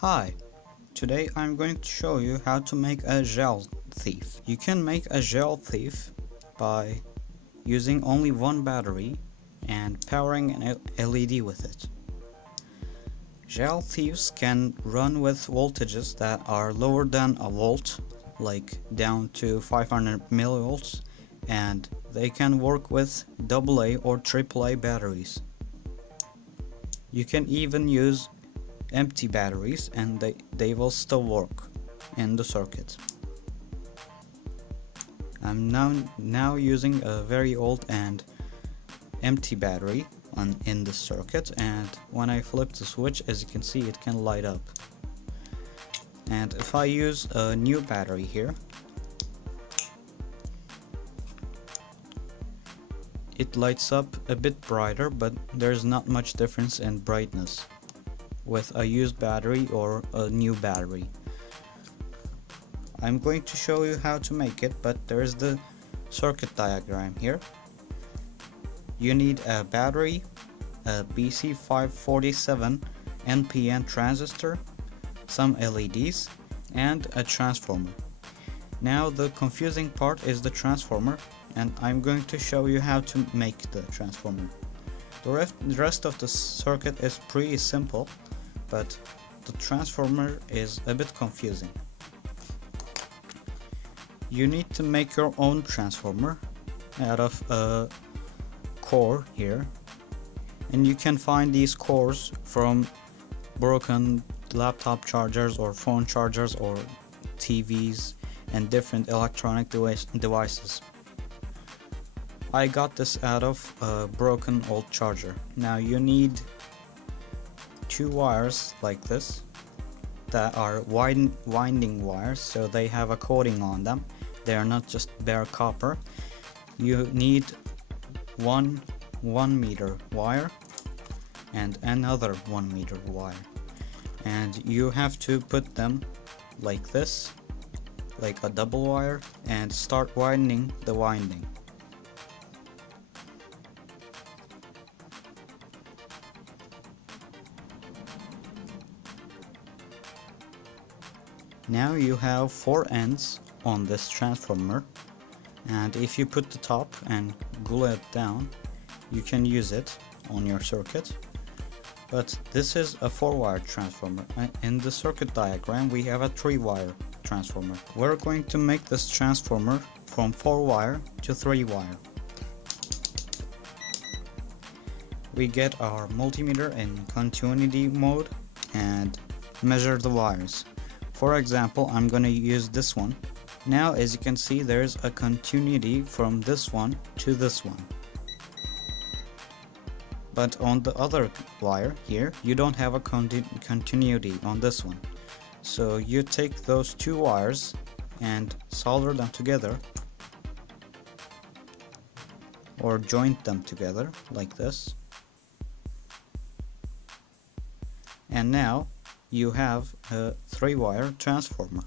Hi, today I'm going to show you how to make a gel thief. You can make a gel thief by using only one battery and powering an LED with it. Gel thieves can run with voltages that are lower than a volt, like down to 500 millivolts, and they can work with AA or AAA batteries. You can even use empty batteries and they will still work in the circuit. I'm now using a very old and empty battery in the circuit, and when I flip the switch, as you can see, it can light up. And if I use a new battery here, it lights up a bit brighter, but there's not much difference in brightness with a used battery or a new battery. I'm going to show you how to make it, but there's the circuit diagram here. You need a battery, a BC547 NPN transistor, some LEDs, and a transformer. Now the confusing part is the transformer, and I'm going to show you how to make the transformer. The rest of the circuit is pretty simple, but the transformer is a bit confusing. You need to make your own transformer out of a core here, and you can find these cores from broken laptop chargers or phone chargers or TVs and different electronic devices. I got this out of a broken old charger. Now you need two wires like this that are winding wires, so they have a coating on them. They are not just bare copper. You need one 1 meter wire and another 1 meter wire, and you have to put them like this, like a double wire, and start winding the winding. Now you have 4 ends on this transformer, and if you put the top and glue it down, you can use it on your circuit. But this is a 4-wire transformer. In the circuit diagram we have a 3-wire transformer. We're going to make this transformer from 4-wire to 3-wire. We get our multimeter in continuity mode and measure the wires. For example, I'm going to use this one. Now as you can see, there's a continuity from this one to this one. But on the other wire here, you don't have a continuity on this one. So you take those 2 wires and solder them together, or joint them together like this. And now you have a 3-wire transformer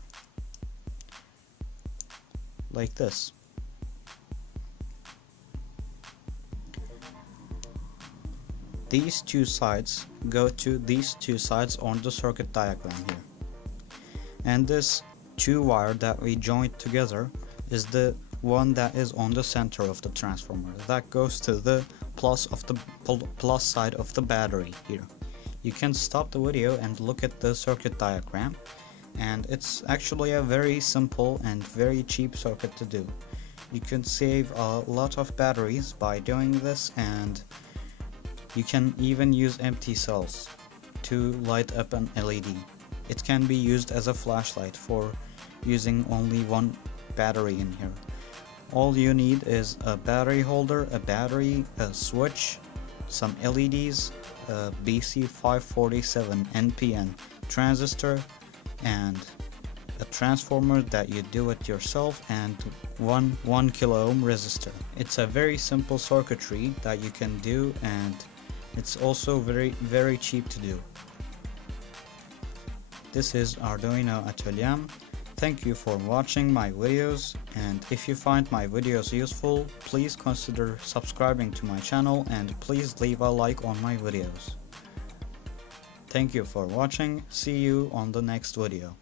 like this. These 2 sides go to these 2 sides on the circuit diagram here, and this 2-wire that we joined together is the one that is on the center of the transformer. That goes to the plus side of the battery here. You can stop the video and look at the circuit diagram, and it's actually a very simple and very cheap circuit to do. You can save a lot of batteries by doing this, and you can even use empty cells to light up an LED. It can be used as a flashlight for using only one battery in here. All you need is a battery holder, a battery, a switch, some LEDs, a BC547 NPN transistor, and a transformer that you do it yourself, and one 1 kilo ohm resistor. It's a very simple circuitry that you can do, and it's also very cheap to do. This is Arduino Atölyem. Thank you for watching my videos, and if you find my videos useful, please consider subscribing to my channel, and please leave a like on my videos. Thank you for watching. See you on the next video.